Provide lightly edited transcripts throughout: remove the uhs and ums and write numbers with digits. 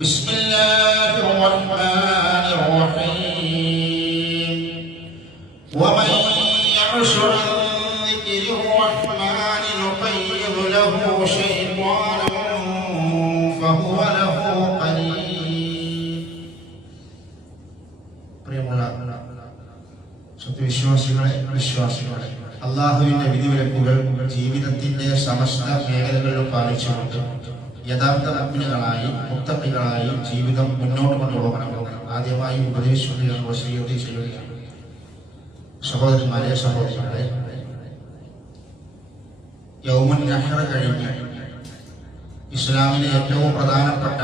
بسم الله الرحمن الرحيم ومن يعش عن ذكر الرحمن نقيض له شيطانا فهو له قرين. പ്രിയമുള്ള സത്യവിശ്വാസികളെ വിശ്വാസികളെ, അള്ളാഹുവിന്റെ വിധിവിലക്കുകൾ ജീവിതത്തിന്റെ സമസ്ത മേഖലകളിലും പാലിച്ചുകൊണ്ട് യഥാർത്ഥ മുഅ്മിനുകളായി മുത്തഖികളായി ജീവിതം മുന്നോട്ട് കൊണ്ടുപോകണമെന്ന് ആദ്യമായി ഉപദേശിക്കുകയാണ്, വസിയ്യത്ത് ചെയ്യുകയാണ്. സഹോദരന്മാരെ, സഹോദരങ്ങളെ, യൗമുൻ നഹ്ർ കഴിഞ്ഞ് ഇസ്ലാമിലെ ഏറ്റവും പ്രധാനപ്പെട്ട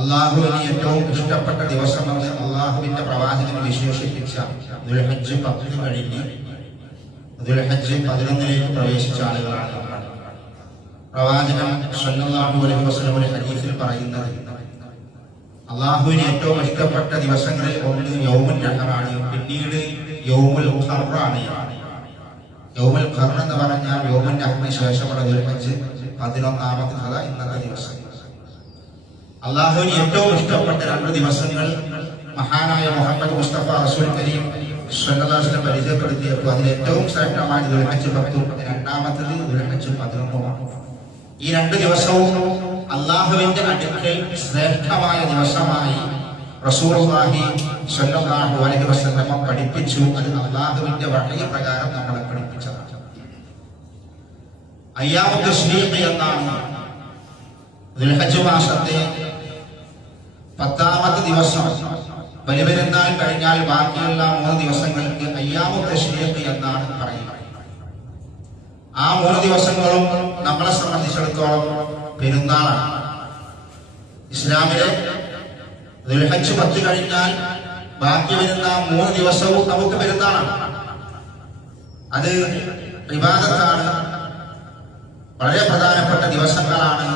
അള്ളാഹുവിന് ഏറ്റവും ഇഷ്ടപ്പെട്ട ദിവസമെന്ന് അള്ളാഹുവിന്റെ പ്രവാചകൻ വിശേഷിപ്പിച്ച ദുൽഹജ്ജ് 10 കഴിഞ്ഞ് ദുൽഹജ്ജ് 11 പ്രവേശിച്ച ആളുകളാണ് നമ്മൾ. പ്രവാചകൻ സ്വല്ലല്ലാഹു അലൈഹി വസല്ലം ഒരു ഹദീസിൽ പറയുന്നത്, അള്ളാഹുവിന് ഏറ്റവും ഇഷ്ടപ്പെട്ട ദിവസങ്ങളിൽ ഒന്ന് യൗമുൻ നഹറാണ്, പിന്നീട് യൗമുൽ ഖർറാണ്. യൗമുൽ ഖർ എന്ന് പറഞ്ഞാൽ യൗമുൻ നഹറിന് ശേഷമുള്ള ദുൽഹജ്ജ് 11 ഇന്നത്തെ ദിവസം. അള്ളാഹുവിന് ഏറ്റവും ഇഷ്ടപ്പെട്ട 2 ദിവസങ്ങൾ മഹാനായ മുഹമ്മദ് മുസ്തഫ റസൂൽ കരീം സ്വല്ലല്ലാഹു അലൈഹി വസല്ലം പരിചയപ്പെടുത്തിയപ്പോൾ അതിൽ ഏറ്റവും ശ്രേഷ്ഠമായ ദുൽഹജ്ജ് 10, രണ്ടാമത്തേത് ദുൽഹജ്ജ് 11. ഈ 2 ദിവസവും അള്ളാഹുവിന്റെ അടുക്കൽ ശ്രേഷ്ഠമായ ദിവസമായി റസൂലുള്ളാഹി സ്വല്ലല്ലാഹു അലൈഹി വസല്ലം പഠിപ്പിച്ചു. അത് അള്ളാഹുവിന്റെ വഹയി പ്രകാരം നമ്മളെ പഠിപ്പിച്ചതാണ്. അയ്യാമു തശ്രീഖ് എന്നാണ് ദുൽഹജ്ജ് മാസത്തെ 10ാമത്തെ ദിവസം. ബലിപെരുന്നാൾ കഴിഞ്ഞാൽ ബാക്കിയുള്ള 3 ദിവസങ്ങൾക്ക് അയ്യാമു തശ്രീഖ് എന്നാണ് പറയുന്നത്. ആ 3 ദിവസങ്ങളും നമ്മളെ സംബന്ധിച്ചിടത്തോളം പെരുന്നാളാണ്. ഇസ്ലാമിലെ ദുൽഹജ്ജ് 10 കഴിഞ്ഞാൽ ബാക്കി വരുന്ന 3 ദിവസവും നമുക്ക് പെരുന്നാളാണ്. അത് ഇബാദത്താണ്, വളരെ പ്രധാനപ്പെട്ട ദിവസങ്ങളാണ്.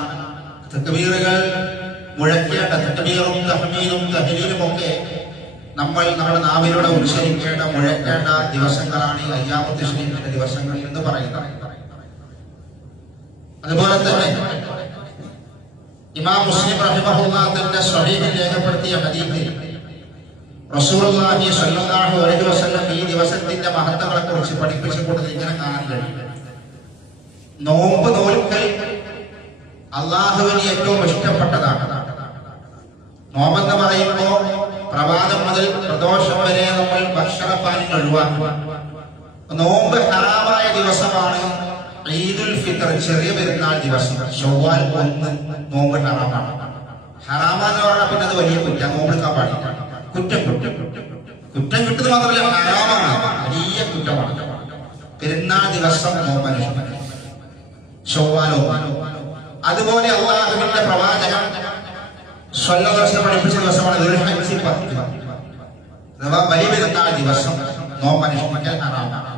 തക്ബീറുകൾ മുഴക്കേണ്ട, തക്ബീറും തഹ്മീദും തഹ്ലീലും ഒക്കെ നമ്മൾ നമ്മുടെ നാവിലൂടെ ഉച്ചരിക്കേണ്ട, മുഴക്കേണ്ട ദിവസങ്ങളാണ് ഈ അയ്യാമു തശ്രീഖിന്റെ ദിവസങ്ങൾ എന്ന് പറയുന്നത്. അതുപോലെ തന്നെ ഇമാം മുസ്ലിം റഹിമഹുല്ലാഹ് തന്റെ സ്വഹീഹിൽ രേഖപ്പെടുത്തിയ ഹദീസിൽ റസൂലുള്ളാഹി സ്വല്ലല്ലാഹു അലൈഹി വസല്ലം ഈ ദിവസത്തിന്റെ മഹത്വങ്ങളെ കുറിച്ച് പഠിപ്പിച്ചുകൊണ്ട് ഇങ്ങനെ കാണാൻ കഴിയും. നോമ്പ് നോൽക്കൽ അള്ളാഹുവിന് ഏറ്റവും ഇഷ്ടപ്പെട്ടതാണ്. നോമ്പെന്ന് പറയുമ്പോൾ പ്രഭാതം മുതൽ പ്രദോഷം വരെ നമ്മൾ ഭക്ഷണപാനീയങ്ങൾ ഒഴിവാക്കുക. നോമ്പ് ഹറാമായ ദിവസമാണ് ഈദുൽ ഫിത്ർ, ചെറിയ പെരുന്നാൾ ദിവസം. ശവ്വാൽ 1 നോമ്പ് ഹറാമാണ്. ഹറാമെന്ന് പറഞ്ഞാൽ പിന്നെ അത് വലിയ കുറ്റം, നോമ്പെടുക്കാൻ പാടില്ല. കുറ്റം കിട്ടുന്നത് മാത്രമല്ല, ഹറാമാണ്, വലിയ കുറ്റമാണ്. പെരുന്നാൾ ദിവസം നോമ്പനുഷ്ഠിക്കണം, ശവ്വാൽ 1. അതുപോലെ അള്ളാഹുവിന്റെ പ്രവാചകൻ സ്വല്ലല്ലാഹു അലൈഹി വസല്ലം പഠിപ്പിച്ച ദിവസമാണ് ദുൽഹജ്ജ് 10 അഥവാ ബലി പെരുന്നാൾ ദിവസം നോമ്പനുഷ്ഠിക്കൽ ഹറാമാണ്.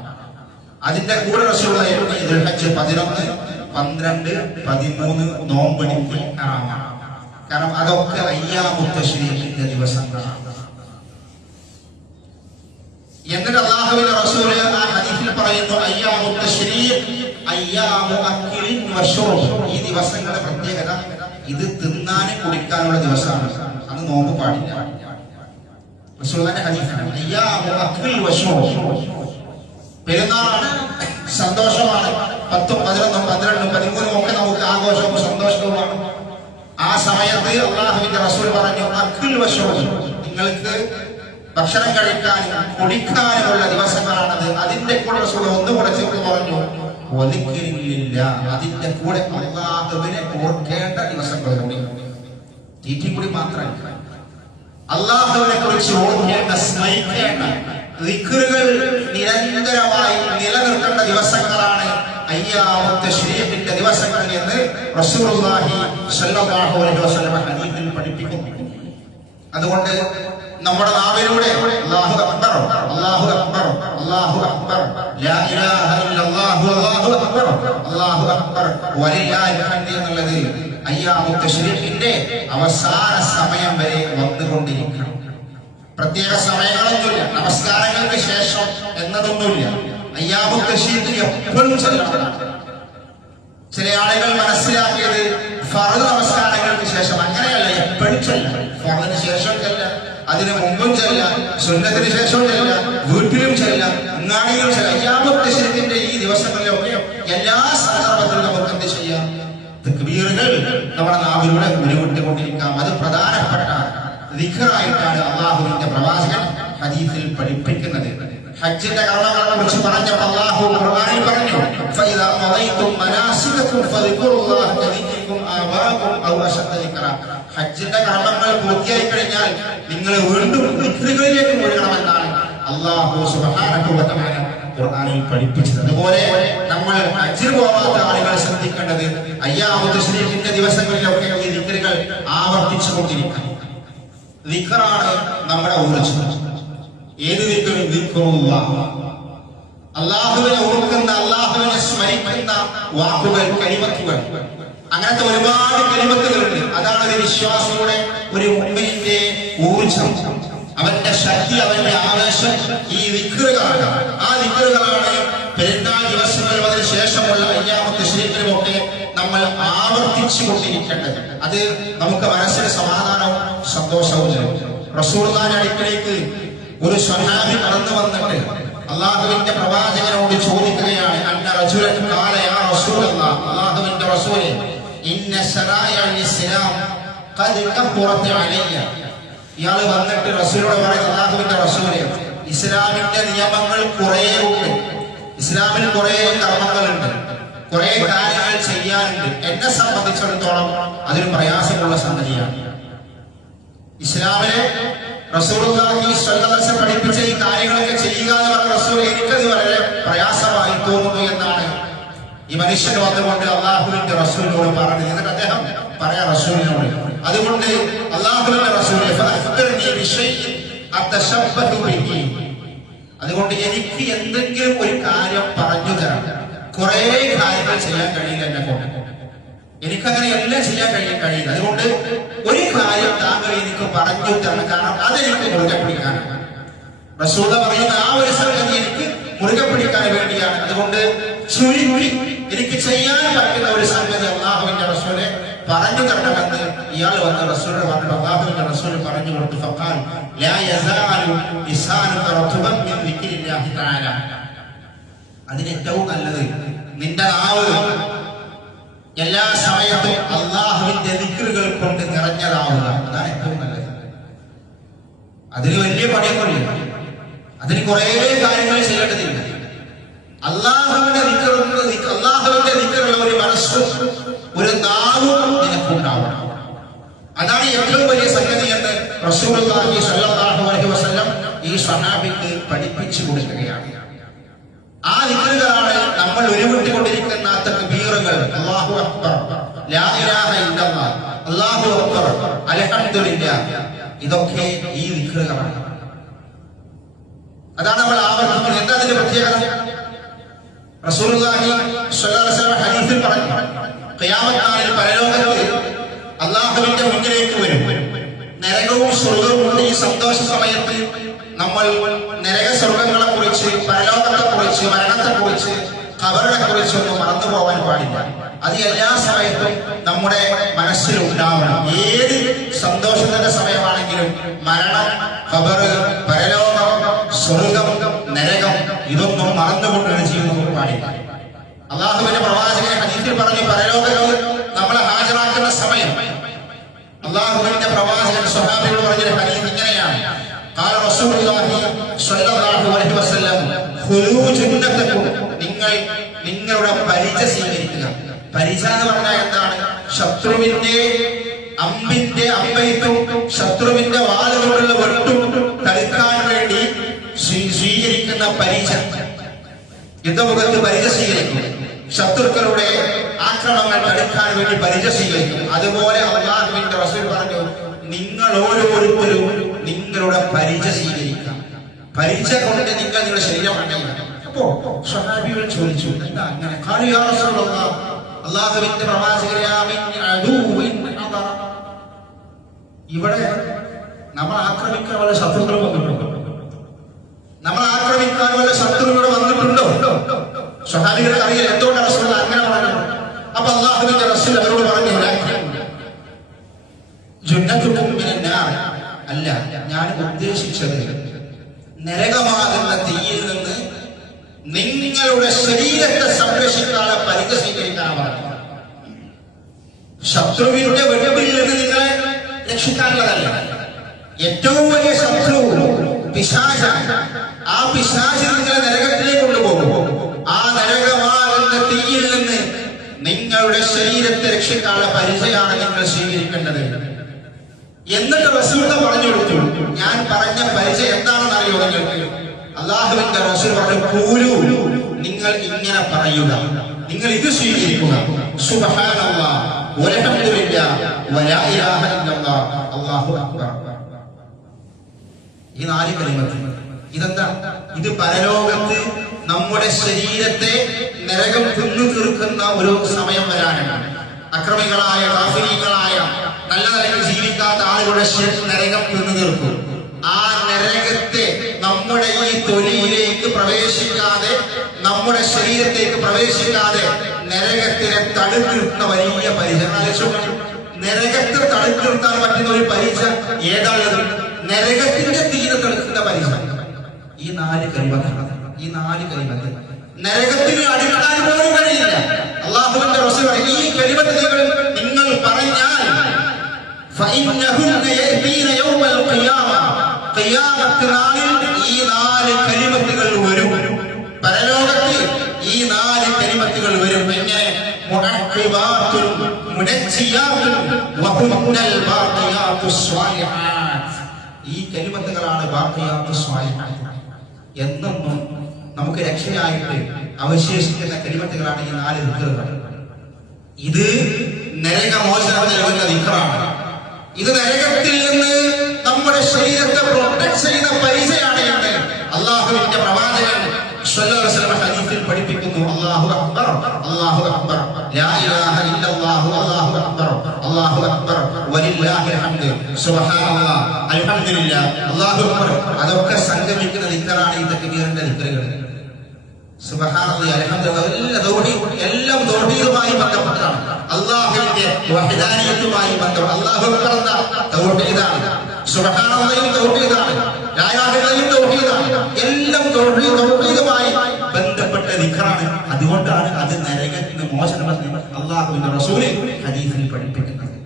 അതിന്റെ കൂടെ റസൂലുള്ളാഹി ദുൽഹജ്ജ് 11, 12, 13 നോമ്പെടുക്കൽ ഹറാമാണ്. കാരണം അതൊക്കെ അയ്യാമു തശ്രീഖിന്റെ ദിവസങ്ങളാണ്. എന്നിട്ട് അല്ലാഹുവിന്റെ റസൂൽ ആ ഹദീസിൽ പറയുന്നു, അയ്യാമു തശ്രീഖ് അയ്യാമു അക്ലിൻ വശുർബ്. ഈ ദിവസങ്ങളുടെ പ്രത്യേകത, ഇത് തിന്നാനും കുടിക്കാനുള്ള ദിവസമാണ്. അത് നോമ്പ് പാടില്ല. റസൂലുള്ളാഹിന്റെ ഹദീസാണ് അയ്യാമു അക്ലിൻ വശുർബ്. പെരുന്നാളാണ്, സന്തോഷമാണ്. 10, 11, 12, 13 ഒക്കെ നമുക്ക് ആഘോഷവും സന്തോഷവുമാണ്. ആ സമയത്ത് അല്ലാഹുവിന്റെ റസൂൽ പറഞ്ഞു, അക്ൽ വശുർബ്, നിങ്ങൾക്ക് ഭക്ഷണം കഴിക്കാനും കുടിക്കാനുമുള്ള ദിവസങ്ങളാണത്. അതിന്റെ കൂടെ റസൂൽ ഒന്നുകൂടെ ചേർത്ത് പറഞ്ഞു, അതിന്റെ കൂടെ അല്ലാഹുവിനെ ഓർക്കേണ്ട ദിവസങ്ങൾ കൂടി. തീറ്റി കൂടി മാത്രമല്ല, അല്ലാഹുവിനെ കുറിച്ച് ഓർക്കേണ്ട, സ്മരിക്കേണ്ട ദിക്റുകൾ നിരന്തരമായി നിലനിർത്തേണ്ട ദിവസങ്ങളാണ് അയ്യാമു തശ്രീഖിന്റെ ദിവസങ്ങൾ എന്ന് റസൂലുള്ളാഹി സ്വല്ലല്ലാഹു അലൈഹി വസല്ലം ഹദീസിൽ പഠിപ്പിക്കുന്നു. അതുകൊണ്ട് നമ്മുടെ നാവിലൂടെ അല്ലാഹു അക്ബർ, അല്ലാഹു അക്ബർ, അല്ലാഹു അക്ബർ, ലാ ഇലാഹ ഇല്ലല്ലാഹു അല്ലാഹു അക്ബർ, അല്ലാഹു അക്ബർ വലില്ലാഹിൽ ഹംദ് എന്നുള്ളത് അയ്യാമു തശ്രീഖിന്റെ അവസാന സമയം വരെ വന്നുകൊണ്ടിരിക്കണം. പ്രത്യേക സമയങ്ങളൊന്നുമില്ല, നമസ്കാരങ്ങൾക്ക് ശേഷം എന്നതൊന്നുമില്ല. അയ്യാമു തശ്രീഖ് എപ്പോഴും ചെല്ലണം. ചില ആളുകൾ മനസ്സിലാക്കിയത് ഫർദ് നമസ്കാരങ്ങൾക്ക് ശേഷം ശേഷം അങ്ങനെയല്ല, എപ്പോഴും ചെല്ലാം. ഫർദിന് ശേഷം ചെല്ലാം, അതിന് മുമ്പും ചെല്ലാം, സുന്നത്തിന് ശേഷവും ചെല്ലാം, വീട്ടിലും ചെല്ലാം, അങ്ങാടിയിലും ചെല്ലാം. അയ്യാമുൽ തശ്രീഖിന്റെ ഈ ദിവസങ്ങളിലൊക്കെ എല്ലാ സന്ദർഭത്തിലും നമുക്ക് എന്ത് ചെയ്യാം? തക്ബീറുകൾ നമ്മുടെ നാവിലൂടെ ഉരുവിട്ടുകൊണ്ടിരിക്കാം. അത് പ്രധാനപ്പെട്ട ദിക്റായിട്ടാണ് അള്ളാഹുവിന്റെ പ്രവാചകൻ ഹദീസിൽ പഠിപ്പിക്കുന്നത്. ഹജ്ജിന്റെ കർമ്മങ്ങളെ കുറിച്ച് പറഞ്ഞപ്പോൾ അല്ലാഹു ഖുർആനിൽ പറഞ്ഞു, ഫഇദാ ഖദൈതും മനാസികകും ഫദ്കുറുല്ലാഹ കദിക്രികും ആബാകും ഔ അശദ്ദ ദിക്റാ. ഹജ്ജിന്റെ കർമ്മങ്ങൾ പൂർത്തിയായി കഴിഞ്ഞാൽ നിങ്ങൾ വീണ്ടും ദിക്റുകളിലേക്ക് മുഴുകണമെന്നാണ് അല്ലാഹു സുബ്ഹാനഹു വ തആല ഖുർആനിൽ പഠിപ്പിച്ചത്. അതുപോലെ നമ്മൾ ഹജ്ജിന് പോകാത്ത ആളുകൾ ശ്രദ്ധിക്കേണ്ടത് അയ്യാമുൽ തശ്രീഖിന്റെ ദിവസങ്ങളിലൊക്കെ ഈ ദിക്റുകൾ ആവർത്തിച്ചുകൊണ്ടിരിക്കണം. ദിക്റാണ് നമ്മുടെ ഊർജ്ജം. ഏത് ദിക്റും ദിക്റുല്ലാഹ്, അല്ലാഹുവിനെ ഓർക്കുന്ന, അല്ലാഹുവിനെ സ്മരിക്കുന്ന വാക്കുകൾ, കലിമത്തുകൾ. അങ്ങനത്തെ ഒരുപാട് കലിമത്തുകളുണ്ട്. അതാണ് ഒരു വിശ്വാസിയുടെ, ഒരു മുഅ്മിനിന്റെ ഊർജ്ജം, അവന്റെ ശക്തി, അവന്റെ ആവേശം ഈ ദിക്റുകളാണ്. ആ ദിക്റുകളാണ് പെരുന്നാൾ ദിവസങ്ങളും അതിന് ശേഷമുള്ള അയ്യാമുൽ തശ്രീഖിലുമൊക്കെ നമ്മൾ ആവർത്തിച്ചു കൊണ്ടിരിക്കേണ്ടത്. അത് നമുക്ക് മനസ്സിന് സമാധാനവും സന്തോഷവും നൽകും. റസൂലുള്ളാഹിന്റെ അടുക്കലേക്ക് ഒരു സ്വഹാബി കടന്നു വന്നിട്ട് അള്ളാഹുവിന്റെ പ്രവാചകനോട് ചോദിക്കുകയാണ്, അന്ന റജുലൻ ഖാല യാ റസൂലല്ലാഹ്, അല്ലാഹുവിന്റെ റസൂലേ, ഇന്ന ശറായിഅൽ ഇസ്ലാം ഖദ് കഫറത് അലയ്യ. ഇയാൾ വന്നിട്ട് റസൂലിനോട് പറയുന്നത്, അല്ലാഹുവിന്റെ റസൂലേ, ഇസ്ലാമിന്റെ നിയമങ്ങൾ കുറേ ഉണ്ട്, ഇസ്ലാമിൽ കുറേ കർമ്മങ്ങളുണ്ട്, കുറേ കാര്യങ്ങൾ ചെയ്യാനുണ്ട്. എന്നെ സംബന്ധിച്ചിടത്തോളം അതൊരു പ്രയാസമുള്ള സംഗതിയാണ്. ഇസ്ലാമിലെ റസൂലുള്ളാഹി സ്വല്ലല്ലാഹു അലൈഹി വസല്ലം പഠിപ്പിച്ച ഈ കാര്യങ്ങളൊക്കെ ചെയ്യുക എന്ന് പറഞ്ഞ റസൂൽ, എനിക്കത് വളരെ പ്രയാസമായി തോന്നുന്നു എന്നാണ് ഈ മനുഷ്യൻ വന്നുകൊണ്ട് അള്ളാഹുവിന്റെ റസൂലിനോട് പറഞ്ഞത്. എന്നിട്ട് അദ്ദേഹം പറയാ റസൂലിനോട്, അതുകൊണ്ട് അള്ളാഹുവിന്റെ റസൂലേ, അതുകൊണ്ട് എനിക്ക് എന്തെങ്കിലും ഒരു കാര്യം പറഞ്ഞു തരാം. കുറെ കാര്യങ്ങൾ ചെയ്യാൻ കഴിയില്ല എന്നെ കൊണ്ട്, എനിക്കങ്ങനെ എല്ലാം ചെയ്യാൻ കഴിയില്ല. അതുകൊണ്ട് ഒരു കാര്യം താങ്കൾ എനിക്ക് പറഞ്ഞു തരണം, കാരണം അതെനിക്ക് മുറുകെ പിടിക്കാനാണ്. റസൂൽ പറയുന്ന ആ ഒരു സംഗതി എനിക്ക് മുറുകെ പിടിക്കാൻ വേണ്ടിയാണ്. അതുകൊണ്ട് ചുരുക്കി എനിക്ക് ചെയ്യാൻ പറ്റുന്ന ഒരു സംഗതി അല്ലാഹുവിന്റെ റസൂലെ പറഞ്ഞു തരണമെന്ന് ഇയാൾ വന്ന് റസൂലിനെ പറഞ്ഞു. അല്ലാഹുവിന്റെ റസൂൽ പറഞ്ഞു കൊടുത്തു, ഫഖാൽ ലാ യസാലു ലിസാനുക റത്ബൻ മിൻ ദിക്രില്ലാഹി തആല. അതിന് ഏറ്റവും നല്ലത് നിന്റെ നാവ് എല്ലാ സമയത്തും അള്ളാഹുവിന്റെ ദിക്റുകൾ കൊണ്ട് നിറഞ്ഞതാവുക. അതാണ് ഏറ്റവും നല്ലത്. അതിന് വലിയ പണിയൊന്നുമില്ല, അതിന് കുറെ കാര്യങ്ങൾ ചെയ്യേണ്ടതില്ല. അള്ളാഹുവിന്റെ ദിക്റുള്ള ഒരു മനസ്സും ഒരു നാവും നിനക്കുണ്ടാവണം. അതാണ് ഏറ്റവും വലിയ സംഗതി എന്ന് റസൂലുള്ളാഹി സ്വല്ലല്ലാഹു അലൈഹി വസല്ലം ഈ സ്വഹാബിക്ക് പഠിപ്പിച്ചു കൊടുക്കുകയാണ്. ആ ദിക്റുകളാണ് നമ്മൾ ഉരുവിട്ടുകൊണ്ടിരിക്കുന്ന തക്ബീറുകൾ. അല്ലാഹു അക്ബർ, ലാ ഇലാഹ ഇല്ലല്ലാഹ്, അല്ലാഹു അക്ബർ, അൽഹംദുലില്ലാഹ്. ഇതൊക്കെ ഈ ദിക്റുകളാണ്. അതാണ് നമ്മൾ ആവർത്തിക്കുന്നത്. എന്താ അതിന്റെ പ്രത്യേകത? റസൂലുള്ളാഹി സ്വല്ലല്ലാഹു അലൈഹി വസല്ലം ഹദീസിൽ പറഞ്ഞു, ഖിയാമത്ത് നാളിൽ പരലോകത്ത് അല്ലാഹുവിന്റെ മുന്നിലേക്ക് വരും. നരകവും സ്വർഗവും ഉണ്ട്. ഈ സന്തോഷ സമയത്ത് നമ്മൾ നരക സ്വർഗങ്ങളെ കുറിച്ച്, പരലോകത്തെ കുറിച്ച്, മരണത്തെ കുറിച്ച്, ഖബറിനെ കുറിച്ച് ഒന്നും മറന്നു പോകാൻ പാടില്ല. അത് എല്ലാ സമയത്തും നമ്മുടെ മനസ്സിൽ ഉണ്ടാവണം. ഏത് സന്തോഷത്തിന്റെ സമയമാണെങ്കിലും മരണം, ഖബറ്, പരലോകം, സ്വർഗം, നരകം ഇതൊന്നും മറന്നുകൊണ്ടൊരു ജീവിതം പാടില്ല. അള്ളാഹുവിന്റെ പ്രവാചകൻ ഹദീസിൽ പറഞ്ഞു, പരലോകം നമ്മളെ ഹാജരാക്കുന്ന സമയം അള്ളാഹുവിന്റെ പ്രവാചകൻ സ്വഹാബികളോട് പറഞ്ഞൊരു ഹദീസ് ഇങ്ങനെയാണ്, ഖാല റസൂലുള്ളാഹി സ്വല്ലല്ലാഹു അലൈഹി വസല്ലം, ഖുലൂ ജന്നതകും, നിങ്ങൾ നിങ്ങളുടെ പരിച സ്വീകരിക്കുക. പരിച എന്ന് പറഞ്ഞാൽ എന്താണ്? ശത്രുവിന്റെ അമ്പെയ്ത്തും ശത്രുവിന്റെ വാളുകൊണ്ടുള്ള വെട്ടും തടുക്കാൻ വേണ്ടി സ്വീകരിക്കുന്ന പരിച. യുദ്ധമുഖത്ത് പരിച സ്വീകരിക്കും. ശത്രുക്കളുടെ ആക്രമണങ്ങൾ തടുക്കാൻ വേണ്ടി പരിച സ്വീകരിക്കും. അതുപോലെ അല്ലാഹുവിന്റെ റസൂൽ പറഞ്ഞു, നിങ്ങൾ ഓരോരുത്തരും നിങ്ങളുടെ പരിച സ്വീകരിക്കാം. പരിച കൊണ്ട് നിങ്ങൾ നിങ്ങളുടെ ശരീരം അടങ്ങുക. അപ്പോ സ്വഹാബികൾ ചോദിച്ചു, എന്താ അങ്ങനെ? ഖാലു യാ റസൂലല്ലാഹ്, അല്ലാഹുവിന്റെ പ്രവാചകരെ, ഇവിടെ നമ്മൾ ആക്രമിക്കാൻ വല്ല ശത്രുക്കൾ വന്നിട്ടുണ്ടോ? നമ്മൾ ആക്രമിക്കാൻ വല്ല ശത്രുക്കൾ വന്നിട്ടുണ്ടോ? സ്വഹാബികളെ അറിയില്ല എന്തുകൊണ്ടാണ് റസൂൽ അങ്ങനെ പറഞ്ഞത്. അപ്പൊ അല്ലാഹുവിന്റെ റസൂൽ അവരോട് പറഞ്ഞു, അല്ല, ഞാൻ ഉദ്ദേശിച്ചത് നരകമാകുന്ന തീയിൽ നിന്ന് നിങ്ങളുടെ ശരീരത്തെ സംരക്ഷിക്കാനുള്ള പരിധി സ്വീകരിക്കാനാണ്. ശത്രുവിന്റെ വെടിപ്പിൽ നിന്ന് നിങ്ങളെ രക്ഷിക്കാനുള്ളതല്ല. ഏറ്റവും വലിയ ശത്രു പിശാചാണ്. ആ പിശാച് നിങ്ങളെ നരകത്തിലേക്ക് കൊണ്ടുപോകും. ആ നരകമാകുന്ന തീയിൽ നിന്ന് നിങ്ങളുടെ ശരീരത്തെ രക്ഷിക്കാനുള്ള പരിചയമാണ് നിങ്ങൾ സ്വീകരിക്കേണ്ടത്. എന്നിട്ട് റസൂൽ പറഞ്ഞു കൊടുത്തു. ഞാൻ പറഞ്ഞ പരിചയം എന്താണെന്ന് അറിയോ നിങ്ങൾക്ക്? അല്ലാഹുവിന്റെ റസൂൽ പറഞ്ഞു, ഖൂലു, നിങ്ങൾ ഇങ്ങനെ പറയുക, നിങ്ങൾ ഇത് സ്വീകരിക്കുക, സുബ്ഹാനല്ലാഹ് വൽഹംദുലില്ലാഹ് വലാ ഇലാഹ ഇല്ലല്ലാഹ് അല്ലാഹു അക്ബർ. ഈ 4 കലിമത്ത് ഇതെന്താ? ഇത് പരലോകത്ത് നമ്മുടെ ശരീരത്തെ നരകം തിന്നു തീർക്കുന്ന ഒരു സമയം വരാനാണ്. അക്രമികളായ കാഫിരീകളായ നല്ല നിലയിൽ ജീവിക്കാത്ത ആളുകളുടെ നരകം തിന്നു തീർക്കും. ആ നരകത്തെ നമ്മുടെ ഈ തൊലിയിലേക്ക് പ്രവേശിക്കാതെ, നമ്മുടെ ശരീരത്തേക്ക് പ്രവേശിക്കാതെ നരകത്തിനെ തടുത്തിരുന്ന വലിയ പരിചയം. നരകത്തെ തടുത്തിരുത്താൻ പറ്റുന്ന ഒരു പരീക്ഷ ഏതാണത്? നരകത്തിന്റെ തീരെ തടുക്കുന്ന പരീക്ഷ. ഈ 4 കലിമത്താണ്. ഈ 4 കലിമത്ത് നരകത്തിന് അടുക്കാൻ പോലും കഴിയില്ല. അല്ലാഹുവിന്റെ റസൂൽ ഈ കലിമത്ത് നിങ്ങൾ പറഞ്ഞാൽ ഖിയാമത്ത് നാളിൽ ഈ 4 കലിമത്തുകൾ വരും. പരലോകത്ത് ഈ 4 കലിമത്തുകൾ വരും. എങ്ങനെ? മുഅഖിബാത്തുൻ മുനജ്ജിയാത്തുൻ വഹുന്നൽ ബാഖിയാത്തുസ് സ്വാലിഹാത്ത്. ഈ കലിമത്തുകളാണ് ബാഖിയാത്തുസ് സ്വാലിഹാത്ത്. എന്നൊന്നും നമുക്ക് രക്ഷയായിട്ട് അവശേഷിക്കുന്ന കലിമത്തുകളാണ് ഈ 4 ദിക്റുകൾ. ഇത് നരകമോചനം നൽകുന്ന ദിക്റാണ്. ഇത് നരകത്തിൽ നിന്ന് നമ്മുടെ ശരീരത്തെ പ്രൊട്ടക്ട് ചെയ്യുന്ന പരിചയമാണ് എന്ന് അല്ലാഹുവിന്റെ പ്രവാചകൻ സ്വല്ലല്ലാഹു അലൈഹി വസല്ലം ഹദീസിൽ പഠിപ്പിക്കുന്നു. അല്ലാഹു അക്ബർ, അല്ലാഹു അക്ബർ, ലാ ഇലാഹ ഇല്ലല്ലാഹു, അല്ലാഹു അക്ബർ, അല്ലാഹു അക്ബർ, വലില്ലാഹിൽ ഹംദ്, സുബ്ഹാനല്ലാഹ്, അൽഹംദുലില്ലാഹ്, അല്ലാഹു അക്ബർ. അതൊക്കെ സംഗമിക്കുന്ന ദിക്റാണ് ഈ തക്ബീറിന്റെ ദിക്റുകൾ. സുബ്ഹാനല്ലാഹ്, അൽഹംദുലില്ലാഹ്, എല്ലാം തൗഹീദുമായി ബന്ധപ്പെട്ടതാണ്. അല്ലാഹുവിന്റെ വഹദാനിയത്തുമായി ബന്ധം. അല്ലാഹു അക്ബർ എന്ന തൗഹീദാണ്, സുബ്ഹാനല്ലാഹ് തൗഹീദാണ്, ലാ ഇലാഹ ഇല്ലല്ലാഹ് തൗഹീദാണ്. എല്ലാം തൗഹീദുമായി ബന്ധപ്പെട്ട ദിക്റാണ്. അതുകൊണ്ടാണ് അത് നരകത്തിന് മോചനമെന്ന് അല്ലാഹുവിന്റെ റസൂൽ ഹദീസിൽ പഠിപ്പിക്കുന്നത്.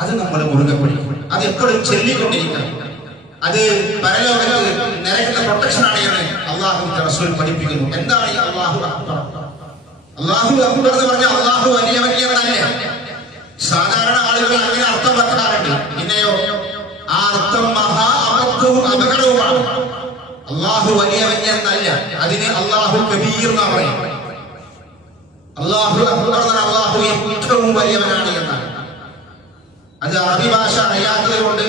അത് നമ്മൾ മുറുകെ പിടിക്കും. അത് എപ്പോഴും ചൊല്ലിക്കൊണ്ടിരിക്കണം. അത് പരലോകത്ത് നരകത്തിന്റെ പ്രൊട്ടക്ഷനാണ് എന്ന് അല്ലാഹുവിന്റെ റസൂൽ പഠിപ്പിക്കുന്നു. എന്താണ് ഈ അല്ലാഹു അക്ബർ? അല്ലാഹു അക്ബർ എന്ന് പറഞ്ഞാൽ അല്ലാഹു വലിയവൻ എന്നല്ല. സാധാരണ ആളുകൾ അങ്ങനെ അർത്ഥം വെക്കാറുണ്ട്. പിന്നെയോ ആ അർത്ഥം മഹാ അബദ്ധവും അപകടവുമാണ്. അല്ലാഹു വലിയവൻ എന്നല്ല, അതിന് അല്ലാഹു കബീർ എന്നാ പറയും. അല്ലാഹു അക്ബർ എന്ന് പറഞ്ഞാൽ അല്ലാഹു ഏറ്റവും വലിയവനാണ് എന്നാണ്. അത് അറബി ഭാഷ അറിയാത്തത് കൊണ്ട്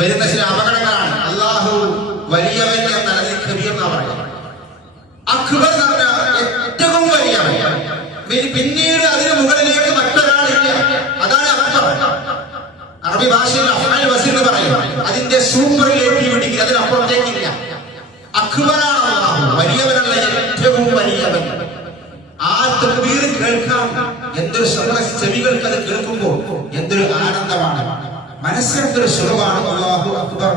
വരുന്ന ചില അപകടങ്ങളാണ്. അല്ലാഹു വലിയവൻ എന്നാൽ അതിന് കബീർ എന്നാ പറയുന്നത്. അക്ബർ എന്ന് പറഞ്ഞാൽ ഏറ്റവും വലിയവൻ. പിന്നീട് അതിന് മുകളിലേക്ക് മറ്റൊരാളില്ല, അതാണ് അക്ബർ. അറബി ഭാഷയിൽ അഫ്ആൽ വസീർ എന്ന് പറയും. അതിന്റെ സൂപ്പർലേറ്റീവ് ഡിഗ്രി അതിനപ്പുറത്തേക്കില്ല. അക്ബറാണ് അല്ലാഹു, വലിയവനല്ല, ഏറ്റവും വലിയവൻ. ആ തക്ബീർ കേൾക്കാൻ എന്തൊരു ചെവികൾക്ക് അത് കേൾക്കുമ്പോൾ എന്തൊരു ആനന്ദമാണ്, മനസ്സിനൊരു സുഖമാണ്. അല്ലാഹു അക്ബർ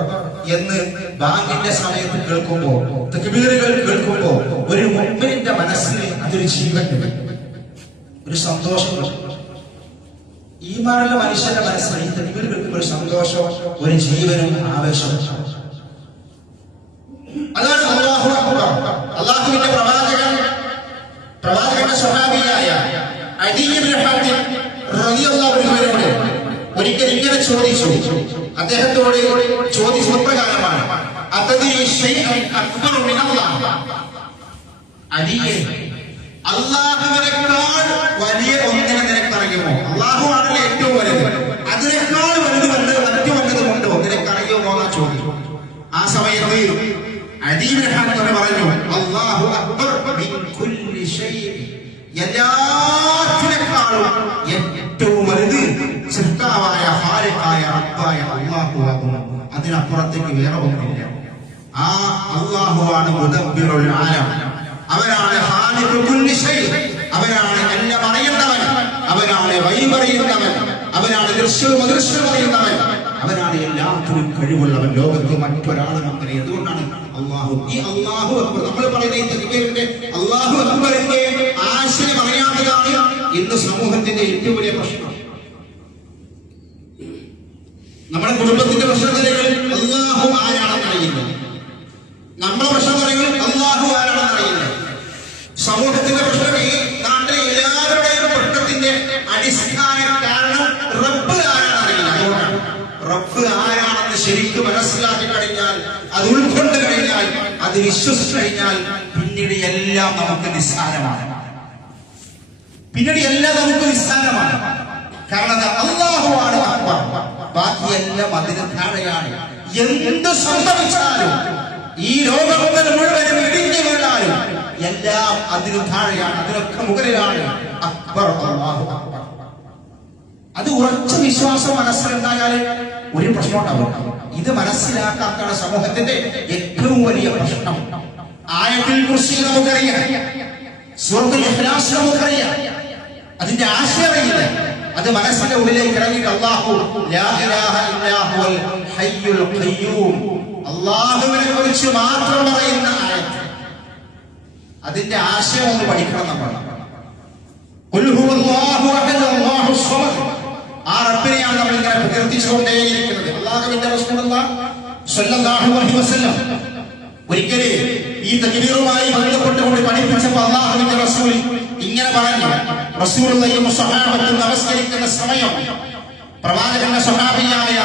എന്ന് ബാങ്കിന്റെ സമയത്ത് കേൾക്കുമ്പോൾ, തക്ബീറുകൾ കേൾക്കുമ്പോൾ ഒരു മുഅ്മിനിന്റെ മനസ്സിന് അതൊരു ജീവൻ, ഒരു സന്തോഷം. ഈമാനുള്ള മനുഷ്യന്റെ മനസ്സിൽ ഈ തക്ബീർ കേൾക്കുമ്പോൾ ഒരു സന്തോഷവും ഒരു ജീവനും ആവേശവും. അതാണ് അല്ലാഹു അക്ബർ. അല്ലാഹുവിന്റെ പ്രവാചകന്റെ സ്വഹാബിയായ അദീ ഇബ്നു ഹാതിം റളിയല്ലാഹു അൻഹുവിനോട് ഒരിക്കൽ ഇങ്ങനെ ചോദിച്ചു. അദ്ദേഹത്തോട് ചോദിച്ച പ്രകാരമാണ്, അതദരി ശൈഅൻ അക്ബറു മിനല്ലാഹ്. അദിയെ, അല്ലാഹുവിനേക്കാൾ വലിയ ഒന്നിനെ നിനക്കറിയുമോ? അല്ലാഹു ആണല്ലോ ഏറ്റവും വലുത്. അതിനേക്കാൾ വലുത് മറ്റു വല്ലതുമുണ്ടോ? നിനക്കറിയുമോ എന്നാ ചോദിച്ചു. ആ സമയത്ത് അദീ ഇബ്നു ഹാതിം പറഞ്ഞു, അല്ലാഹു അക്ബർ മിൻ കുല്ലി ശൈഇൻ. എല്ലാത്തിനേക്കാളും ഏറ്റവും വലുത് സൃഷ്ടാവായ ഖാലിഖായ റബ്ബായ അല്ലാഹു ആകുന്നു. അതിനപ്പുറത്തേക്ക് വേറെ ഒന്നുമില്ല. ആ അല്ലാഹുവാണ് മുദബ്ബിറുൽ ആലം. അവനാണ് ഖാലിഖു കുല്ലി ശൈ. അവനാണ് എല്ലാം അറിയുന്നവൻ, അവനാണ് വഴിമറിയുന്നവൻ, അവനാണ് ദൃശ്യവും അദൃശ്യവും അറിയുന്നവൻ, അവനാണ് എല്ലാത്തിനും കഴിവുള്ളവൻ. ലോകത്ത് മറ്റൊരാളും അങ്ങനെ. എന്തുകൊണ്ടാണ് ഈ അല്ലാഹു അക്ബർ നമ്മൾ പറയുന്ന ഈ തക്ബീറിന്റെ അല്ലാഹു അക്ബറിന്റെ ആശയം അറിയാത്തതാണ് ഇന്ന് സമൂഹത്തിന്റെ ഏറ്റവും വലിയ പ്രശ്നം. നമ്മുടെ കുടുംബത്തിന്റെ പ്രശ്നത്തിലേക്ക് അല്ലാഹു ആരാണെന്ന് അറിയില്ല, നമ്മുടെ പ്രശ്നത്തിലേക്ക് അല്ലാഹു ആരാണെന്ന് അറിയില്ല. സമൂഹത്തിന്റെ പ്രശ്നം, ഈ നാട്ടിലെ എല്ലാവരുടെയും പ്രശ്നത്തിന്റെ അടിസ്ഥാന കാരണം റബ്ബ് ആരാണെന്ന് അറിയില്ല. അതുകൊണ്ടാണ് റബ്ബ് ആരാണെന്ന് ശരിക്കും മനസ്സിലാക്കി കഴിഞ്ഞാൽ, അത് ഉൾക്കൊണ്ട് കഴിഞ്ഞാൽ, അത് വിശ്വസിച്ചു കഴിഞ്ഞാൽ പിന്നീട് എല്ലാം നമുക്ക് നിസ്സാരമാണ്. കാരണം അല്ലാഹുവാണ് അക്ബർ, ബാക്കിയെല്ലാം അതിന് താഴെയാണ്. എന്ത് സംഭവിച്ചാലും, ഈ ലോകം മുഴുവനും ഇടിഞ്ഞു വീണാലും എല്ലാം അതിന് താഴെയാണ്, അതിനൊക്കെ മുകളിലാണ് അക്ബർ, അല്ലാഹു അക്ബർ. അത് ഉറച്ച വിശ്വാസം മനസ്സിലുണ്ടായാൽ ഒരു പ്രശ്നം ഉണ്ടാവും. ഇത് മനസ്സിലാക്കാത്താണ് സമൂഹത്തിന്റെ ഏറ്റവും വലിയ പ്രശ്നം. ആയത്തുൽ കുർസി നമുക്കറിയാം, സൂറത്തുൽ ഇഖ്ലാസ് നമുക്കറിയാം, അതിന്റെ ആശയം അറിയില്ല. അത് മനസ്സിന്റെ ഉള്ളിലേക്ക് ഇറങ്ങിയിട്ട് അല്ലാഹു ലാ ഇലാഹ ഇല്ലാ ഹുവൽ ഹയ്യുൽ ഖയ്യൂം, അല്ലാഹുവിനെ കുറിച്ച് മാത്രം പറയുന്ന ആയത്ത്, അതിന്റെ ആശയം ഒന്ന് പഠിക്കണം നമ്മൾ. ഖുൽ ഹുവല്ലാഹു അഹദ് അല്ലാഹുസ് സമദ്, ആ റബ്ബിനെയാണ് നമ്മൾ ഇങ്ങനെ പ്രകീർത്തിച്ചുകൊണ്ടേയിരിക്കുന്നത്. അല്ലാഹുവിന്റെ റസൂലുള്ളാഹി സ്വല്ലല്ലാഹു അലൈഹി വസല്ലം ഒരിക്കലേ ഈ തക്ബീറുമായി ബന്ധപ്പെട്ടുകൊണ്ട് പഠിപ്പിച്ചപ്പോൾ അല്ലാഹുവിന്റെ റസൂൽ ഇങ്ങനെ പറഞ്ഞു. റസൂലുള്ളാഹിയും സ്വഹാബത്തും നമസ്കരിക്കുന്ന സമയം പ്രവാചകന്റെ സ്വഹാബിയായ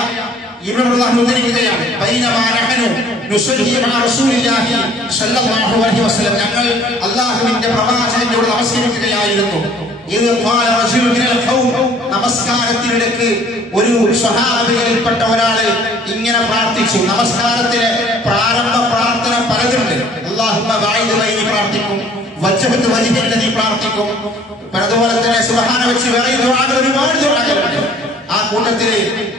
ഇബ്നു റളിയല്ലാഹു ഉദ്ധരിക്കുകയാണ്, ബൈനമാ നഹനു നുസല്ലി മഅ റസൂലില്ലാഹി സ്വല്ലല്ലാഹു അലൈഹി വസല്ലം, ഞങ്ങൾ അല്ലാഹുവിന്റെ പ്രവാചകന്റെ കൂടെ നമസ്കരിക്കുകയായിരുന്നു. ഇത് ഖാല റജുലു മിനൽ ഖൗം, നമസ്കാരത്തിനിടയ്ക്ക് ഒരു സ്വഹാബിയിൽപ്പെട്ട ഒരാൾ ഇങ്ങനെ പ്രാർത്ഥിച്ചു. നമസ്കാരത്തിലെ പ്രാരംഭ പ്രാർത്ഥന പലതുണ്ട്. അല്ലാഹുമ്മ ബഅദ് ബൈനി പ്രാർത്ഥിക്കും, വജ്ഹത്ത് വജ്ഹില്ലദി പ്രാർത്ഥിക്കും, അതുപോലെ തന്നെ സുബ്ഹാന വെച്ച് വേറെ ദുആകൾ ഒരുപാട് ദുആകളുണ്ട്. ആ കൂട്ടത്തിൽ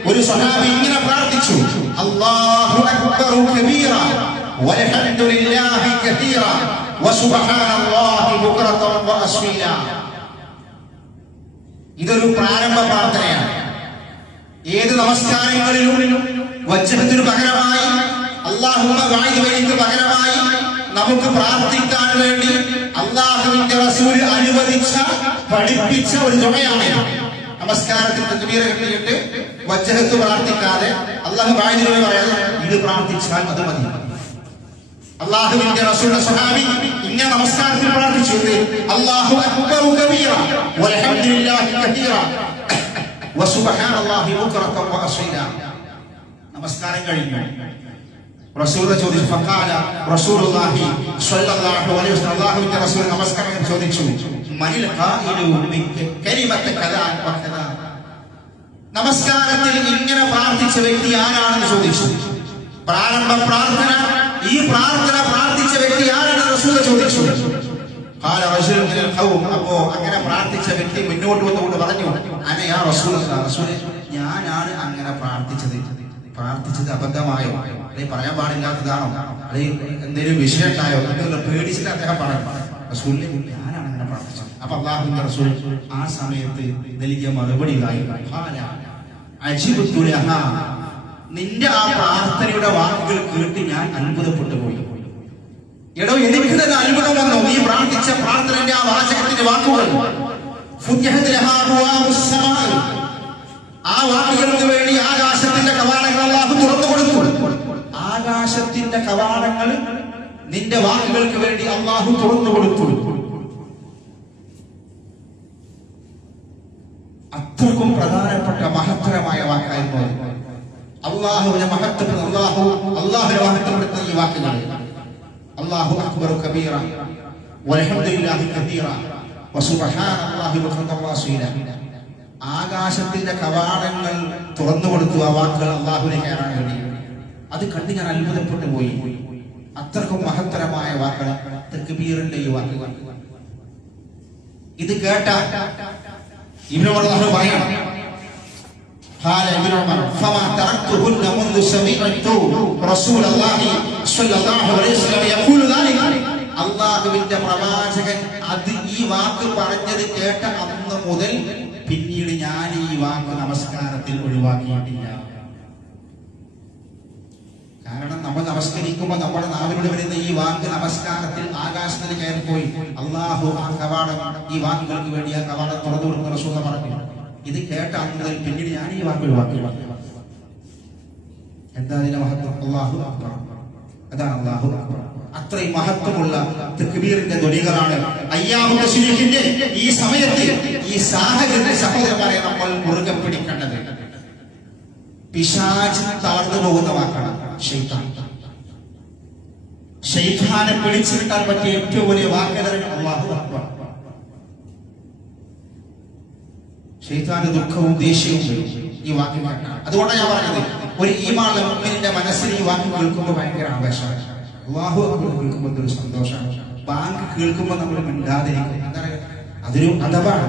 ഒരു സ്വഹാബി ഇങ്ങനെ പ്രാർത്ഥിച്ചു, അല്ലാഹു അക്ബറു കബീറ വൽഹംദുലില്ലാഹി കതീറ വസുബ്ഹാനല്ലാഹി ബുക്റതൻ വഅസ്വീല. ഇതൊരു പ്രാരംഭ പ്രാർത്ഥനയാണ്. ഏത് നമസ്കാരങ്ങളിലും വജ്ഹത്തിന് പകരമായി, അല്ലാഹുമ്മ ബഅദ് ബൈനിക്ക് പകരമായി നമുക്ക് പ്രാർത്ഥിക്കാൻ വേണ്ടി അല്ലാഹുവിന്റെ റസൂൽ അനുവദിച്ച, പഠിപ്പിച്ച ഒരു ദുആയാണ്. നമസ്കാരത്തിൽ തക്ബീർ കെട്ടിയിട്ട് വജ്ഹത്ത് പ്രാർത്ഥിക്കാതെ അല്ലാഹു ബഅദിനെ പറയാതെ ഇത് പ്രാർത്ഥിച്ചാൽ അത് മതി. അല്ലാഹുവിന്റെ റസൂലിന്റെ സ്വഹാബി ഇങ്ങനെ നമസ്കാരത്തിൽ പ്രാർത്ഥിച്ചു, അല്ലാഹു അക്ബറു കബീറ വൽഹംദുലില്ലാഹി കതീറ വസുബ്ഹാനല്ലാഹി ബുക്റതൻ വഅസ്വീല. നമസ്കാരം കഴിഞ്ഞു. റസൂൽ ചോദിച്ചു, ഫഖാല റസൂലുള്ളാഹി സ്വല്ലല്ലാഹു അലൈഹി വസല്ലം, അല്ലാഹുവിന്റെ റസൂൽ നമസ്കാരം ചോദിച്ചു, മനിൽ ഖായിലു കലിമത കദാ വകദാ, നമസ്കാരത്തിൽ ഇങ്ങനെ പ്രാർത്ഥിച്ച വ്യക്തി ആരാണെന്ന് ചോദിച്ചു. പ്രാരംഭ പ്രാർത്ഥന, ഈ പ്രാർത്ഥന പ്രാർത്ഥിച്ച വ്യക്തി ആരാണെന്ന് റസൂൽ ചോദിച്ചു. ഖാല റജുലു മിനൽ ഖൗം, അപ്പോ അങ്ങനെ പ്രാർത്ഥിച്ച വ്യക്തി മുന്നോട്ട് വന്നുകൊണ്ട് പറഞ്ഞു, അന യാ റസൂലല്ലാഹ്, റസൂലേ ഞാനാണ് അങ്ങനെ പ്രാർത്ഥിച്ചത്. പ്രാർത്ഥിച്ചത് അബദ്ധമായോ, അല്ലെങ്കിൽ പറയാൻ പാടില്ലാത്തതാണോ, അല്ലെങ്കിൽ എന്തെങ്കിലും വിഷയം ഉണ്ടായോ എന്നുള്ള പേടിച്ചിട്ട് അദ്ദേഹം പറഞ്ഞു. റസൂലിനെ ഞാനാണ് അങ്ങനെ പ്രാർത്ഥിച്ചത്. അപ്പൊ അല്ലാഹുവിന്റെ റസൂൽ ആ സമയത്ത് നൽകിയ മറുപടി അജിബ്തു ലഹാ, നിന്റെ ആ പ്രാർത്ഥനയുടെ വാക്കുകൾ കേട്ട് ഞാൻ അത്ഭുതപ്പെട്ടു പോയി. എടോ, എനിക്ക് തന്നെ അത്ഭുതം വന്നു. നീ പ്രാർത്ഥിച്ച പ്രാർത്ഥനയുടെ ആ വാചകത്തിന്റെ വാക്കുകൾ, ഫുതിഹത് ലഹാ അബ്വാബുസ് സമാ, ആ വാക്കുകൾക്ക് വേണ്ടി ആകാശത്തിന്റെ കവാടങ്ങൾ അല്ലാഹു തുറന്നു കൊടുത്തു. ആകാശത്തിന്റെ കവാടങ്ങൾ നിന്റെ വാക്കുകൾക്ക് വേണ്ടി അല്ലാഹു തുറന്നു കൊടുത്തു. അത്രക്കും പ്രധാനപ്പെട്ട മഹത്തരമായ വാക്കായിരുന്നു. അല്ലാഹുവിനെ മഹത്വപ്പെടുത്തുന്ന, അല്ലാഹുവിനെ മഹത്വപ്പെടുത്തുന്ന ഈ വാക്കുകൾ, അല്ലാഹു അക്ബറു കബീറ വൽഹംദുലില്ലാഹി കതീറ വസുബ്ഹാനല്ലാഹി ബുക്റതൻ വഅസ്വീല. ആകാശത്തിന്റെ കവാടങ്ങൾ തുറന്നു കൊടുത്തു. ആ വാക്കുകൾ അല്ലാഹുവിനെ കയറാൻ വേണ്ടി. അത് കണ്ട് ഞാൻ അത്ഭുതപ്പെട്ടു പോയി. അത്രക്കും മഹത്തരമായ വാക്കുകൾ, തക്ബീറിന്റെ ഈ വാക്കുകൾ. ഇത് കേട്ട ഇബ്നു ഉമർ പറയാണ്, قال ابن عمر فما تركتهن منذ سمعت رسول الله صلى الله عليه وسلم يقول ذلك. അല്ലാഹുവിന്റെ പ്രവാചകൻ അത് ഈ വാക്ക് പറഞ്ഞത് കേട്ട അന്ന് മുതൽ പിന്നീട് ഞാൻ ഈ വാക്ക് നമസ്കാരം നിസ്കാരത്തിൽ ഒഴിവാക്കിയിട്ടില്ല. കാരണം നമ്മൾ നമസ്കരിക്കുമ്പോൾ നമ്മുടെ നാവിലൂടെ വരുന്ന ഈ വാക്ക് നമസ്കാരത്തിൽ ആകാശത്തിൽ കയറിപ്പോയി അള്ളാഹു ആ കവാടം, ഈ വാക്കുകൾക്ക് വേണ്ടി ആ കവാടം തുറന്നു കൊടുക്കുന്ന റസൂൽ പറഞ്ഞു. ഇത് കേട്ട അന്ന് മുതൽ പിന്നീട് ഞാൻ ഈ വാക്ക് ഒഴിവാക്കി. എന്താ അതിന്റെ മഹത്വം? അല്ലാഹു അക്ബർ. അതാണ് അല്ലാഹു അക്ബർ. അത്രയും മഹത്വമുള്ള തക്ബീറിന്റെ ധ്വനികളാണ് അയ്യാമു തശ്രീഖിന്റെ ഈ സമയത്ത്, ഈ സാഹചര്യത്തിൽ സഹോദരന്മാരെ നമ്മൾ മുറുകെ പിടിക്കേണ്ടത്. പിശാച് തളർന്നു പോകുന്ന വാക്കാണ് ശൈത്താൻ. ശൈത്താനെ പിടിച്ചു കിട്ടാൻ പറ്റിയ ഏറ്റവും വലിയ വാക്കതാണ് അല്ലാഹു അക്ബർ. ശൈത്താന്റെ ദുഃഖവും ദേഷ്യവും ഈ വാക്കിൽ കേൾക്കണം. അതുകൊണ്ടാണ് ഞാൻ പറഞ്ഞത്, ഒരു ഈമാനുള്ള മുഅ്മിനിന്റെ മനസ്സിൽ ഈ വാക്ക് കേൾക്കുമ്പോൾ ഭയങ്കര ആവേശമാണ്. അല്ലാഹു അക്ബർ കേൾക്കുമ്പോൾ ഒരു സന്തോഷമാണ്. ബാങ്ക് കേൾക്കുമ്പോൾ നമ്മൾ മിണ്ടാതിരിക്കും. എന്താണ്? അതൊരു അദബാണ്,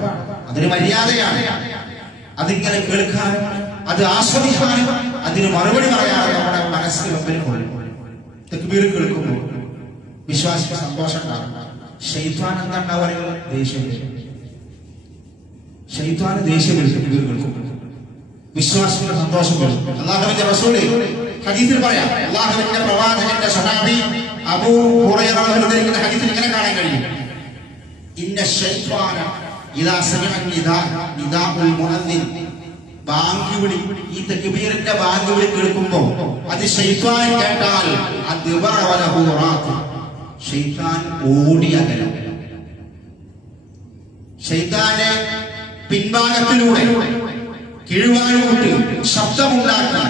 അതൊരു മര്യാദയാണ്. അതിങ്ങനെ കേൾക്കാനും അത് ആസ്വദിക്കാനും അതിന് മറുപടി പറയാനും നമ്മുടെ മനസ്സിൽ മുമ്പിൽ കൊള്ളും. തക്ബീർ കേൾക്കുമ്പോൾ വിശ്വാസിക്ക് സന്തോഷം ഉണ്ടാകും. ശൈത്താൻ എന്താ ഉണ്ടാവുക? ദേഷ്യം. ശൈത്താന് ദേഷ്യം വരും തക്ബീർ കേൾക്കുമ്പോൾ. വിശ്വാസിയുടെ സന്തോഷം വരും. അല്ലാഹുവിന്റെ റസൂൽ ഹദീസിൽ പറയാം, അല്ലാഹുവിന്റെ പ്രവാചകന്റെ സഹാബി അബൂ ഹുറൈറ റളിയല്ലാഹു അൻഹു ഹദീസിൽ ഇങ്ങനെ കാണാൻ കഴിയും. ഇന്ന ശൈത്വാന ഇദാ സമിഅ നിദാഉൽ മുഅദ്ദിൻ, ബാങ്ക് വിളി, ഈ തക്ബീറിന്റെ ബാങ്ക് വിളി കേൾക്കുമ്പോൾ അത് ശൈത്വാൻ കേട്ടാൽ അദ്ബറ വലഹു റാഖ്, ശൈത്താൻ ഓടി അകലും. ശൈത്താനെ പിൻഭാഗത്തിലൂടെ കിഴുവാനുകൊണ്ട് ശബ്ദമുണ്ടാക്കി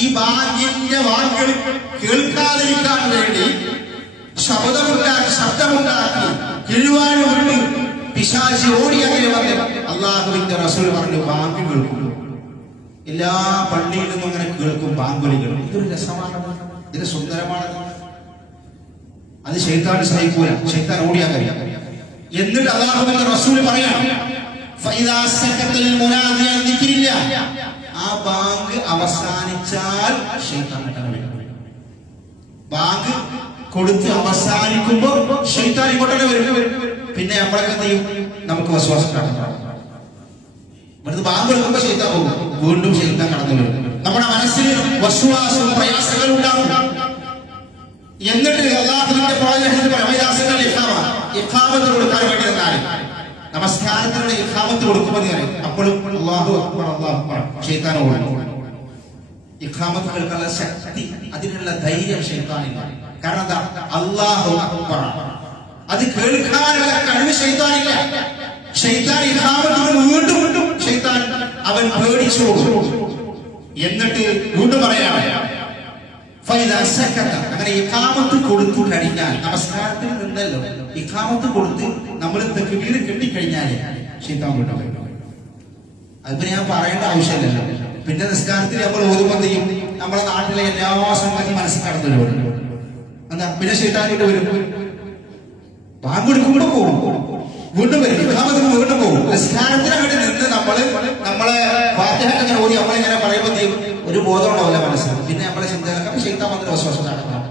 ഈ ബാങ്കിന്റെ വാക്കുകൾ കേൾക്കാതിരിക്കാൻ വേണ്ടി ശബ്ദമുണ്ടാക്കി കിഴുവാനുകൊണ്ട് പിശാചി ഓടിയകലെ വന്ന് അല്ലാഹുവിന്റെ റസൂൽ പറഞ്ഞു, ബാങ്ക് കേൾക്കും. എല്ലാ പള്ളിയിൽ നിന്നും ഇങ്ങനെ കേൾക്കും ബാങ്കുലികൾ. ഇതൊരു രസമാണ്, ഇതൊരു സുന്ദരമാണ്. അത് ശൈത്താൻ സഹിക്കൂല, ശൈത്താൻ ഓടിയാകല. എന്നിട്ട് അല്ലാഹുവിന്റെ റസൂൽ പറയാം, ഫൈദാ സകതൽ മുനാദി അൻ ദിക്രില്ലാ, ആ ബാങ്ക് അവസാനിച്ചാൽ ശൈത്താൻ വരും. ബാങ്ക് കൊടുത്ത് അവസാനിക്കുമ്പോൾ ശൈത്താൻ ഇങ്ങോട്ടേ വരും. പിന്നെ നമ്മളൊക്കെ എന്ത് ചെയ്യും? നമുക്ക് വസ്വാസം കാണും. ഇവിടുന്ന് ബാങ്ക് കൊടുക്കുമ്പോൾ ശൈത്താൻ പോകും, വീണ്ടും ശൈത്താൻ കടന്നു വരും. നമ്മുടെ മനസ്സിൽ വസ്വാസവും പ്രയാസങ്ങളും ഉണ്ടാകും. എന്നിട്ട് അല്ലാഹുവിന്റെ പ്രവാചകൻ ഇഖാമത്ത് കൊടുക്കാൻ വേണ്ടി നിന്നാൽ, നമസ്കാരത്തിനുള്ള ഇഖാമത്ത് കൊടുക്കുമ്പോൾ അപ്പോഴും അല്ലാഹു അക്ബർ അല്ലാഹു അക്ബർ ശൈത്താൻ ഓടും. ഇഖാമത്ത് കേൾക്കാനുള്ള ശക്തി, അതിനുള്ള ധൈര്യം ശൈത്താനില്ല. കാരണം എന്താ? അല്ലാഹു അക്ബർ. അത് കേൾക്കാനുള്ള കഴിവ് ശൈത്താനില്ല. ശൈത്താൻ ഇഖാമത്തിന് വീണ്ടും ശൈത്താൻ അവൻ പേടിച്ചു. എന്നിട്ട് വീണ്ടും പറയാം, അങ്ങനെ ഇഖാമത്ത് കൊടുത്തു കഴിഞ്ഞാൽ, നമസ്കാരത്തിൽ നിന്നല്ലോ ഇഖാമത്ത് കൊടുത്ത് നമ്മൾ തക്ബീർ കെട്ടിക്കഴിഞ്ഞാൽ ശൈത്താൻ വിട്ടു. അതിപ്പോ ഞാൻ പറയേണ്ട ആവശ്യമില്ലല്ലോ. പിന്നെ നിസ്കാരത്തിൽ നമ്മൾ ഓതുമ്പോൾ ചെയ്യും, നമ്മുടെ നാട്ടിലെ എല്ലാ സംഗതി മനസ്സിൽ കടന്നു വരും. എന്താ? പിന്നെ ശൈത്താനിട്ട് വരും. ബാങ്ക് കൊടുക്കുമ്പോൾ പോകും, വീണ്ടും വരും, ഇഖാമത്തിന് വീണ്ടും പോകും. നിസ്കാരത്തിന് വേണ്ടി നിന്ന് നമ്മളെ ഫാത്തിഹ ഇങ്ങനെ ഓതി നമ്മളിങ്ങനെ പറയുമ്പോൾ ചെയ്യും, ഒരു ബോധം ഉണ്ടാവില്ല മനസ്സിൽ. പിന്നെ നമ്മളെ ചിന്തകളൊക്കെ ശൈത്താൻ വന്നിട്ട് വസ്വാസം നടക്കണം.